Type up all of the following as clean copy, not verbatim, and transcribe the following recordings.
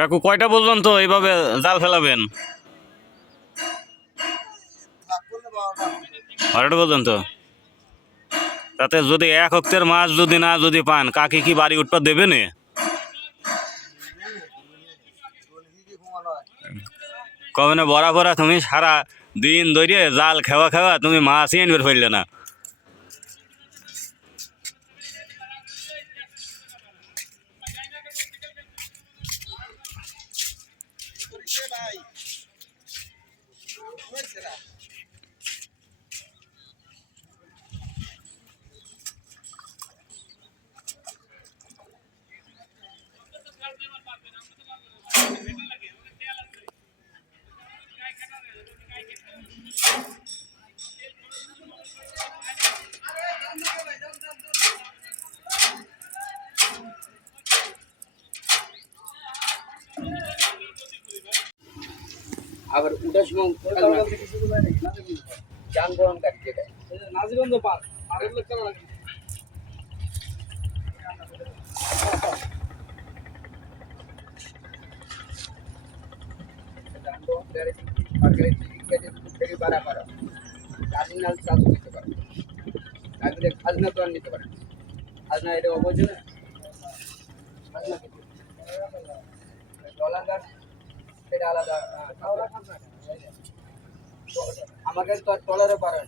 কাকু কয়টা পর্যন্ত এইভাবে জাল ফেলাবেন? 12টা পর্যন্ত। তাতে যদি এক অক্টের মাছ যদি পান, কাকি কি বাড়ি উঠপা দেবে না? কবে না বরাবর তুমি সারা দিন ধরে জাল খাওয়া খাওয়া তুমি মাছই আনবে ফেললে না। আবার উঠার সময় যানবাহনকারী যেটা নাজিগঞ্জ পার আরেক লোক কেন লাগে যানবাহন গাড়ি সরকারি টিকিট থেকে ভাড়া করা টার্মিনাল চার্জ দিতে পারে তাহলে খাজনা তো আর নিতে পারে খাজনা এটা অবৈধ না খাজনা ডলার গাছ এটা আলাদা আমার কাছে তো টলারে পারেন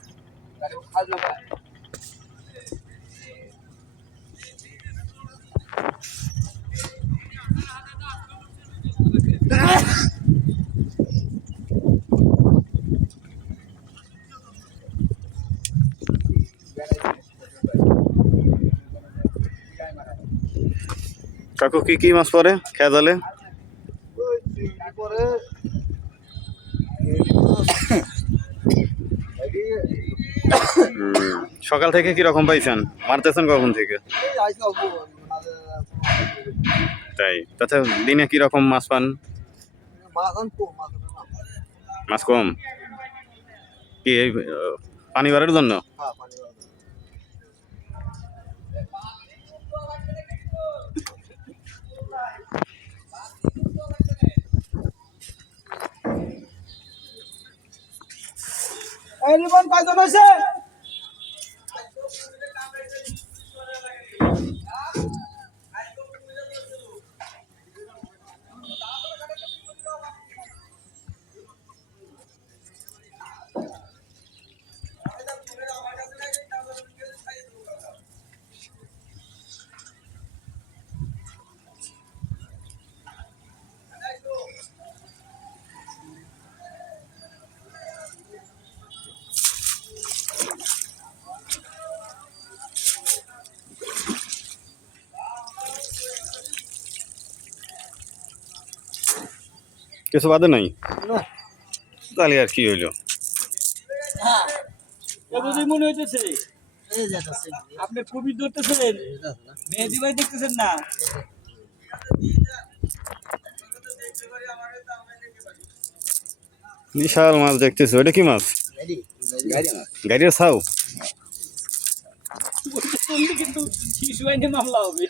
তাহলে খাজনা পায় কাকু কি কি মাছ পরে খেয়া জালে? সকাল থেকে কি রকম পাইছেন? মারতেছেন কখন থেকে? তাই তাতে দিনে কি রকম মাছ পান? মাছ কম কি এই পানি বাড়ার জন্য? এই রিবন কয়জন আছে কিছু বাদে নাই তাহলে আর কি হইলো? মনে হইতেছে আপনি কবি ধরতেছেন মেহেদি ভাই দেখতেছেন না বিশাল মাছ দেখতেছো, ওটা কি মাছ? গাড়ির ছাউ? কিন্তু শিশু আইনে মামলা হবে